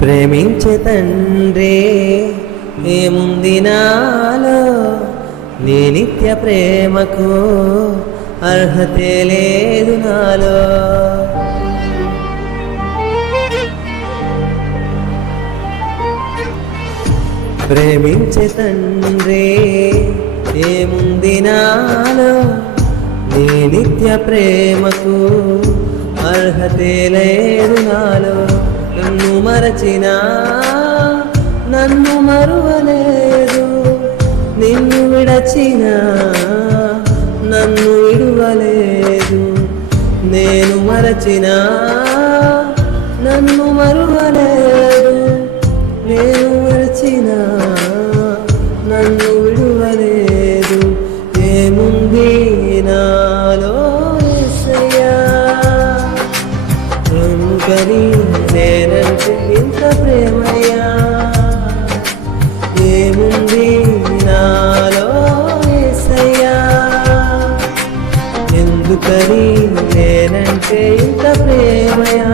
ప్రేమించే తండ్రి ఏముంది నాలో, నీ నిత్య ప్రేమకు అర్హతే లేదు నాలో. ప్రేమించే తండ్రి ఏముంది నాలో, నీ నిత్య ప్రేమకు అర్హతే లేదు నాలో. నన్ను మరచినా నన్ను మరువలేదు, నిన్ను విడచినా నన్ను విడువలేదు. నేను మరచినా నన్ను మరువలేదు, నేను మరచినా నన్ను విడువలేదు. ఏముంది నాలో యేసయ్యా, ఎందుకని నేనంటే ఇంత ప్రేమయ్యా. ఏముంది నాలో యేసయ్యా, ఎందుకని నేనంటే ఇంత ప్రేమయ్యా.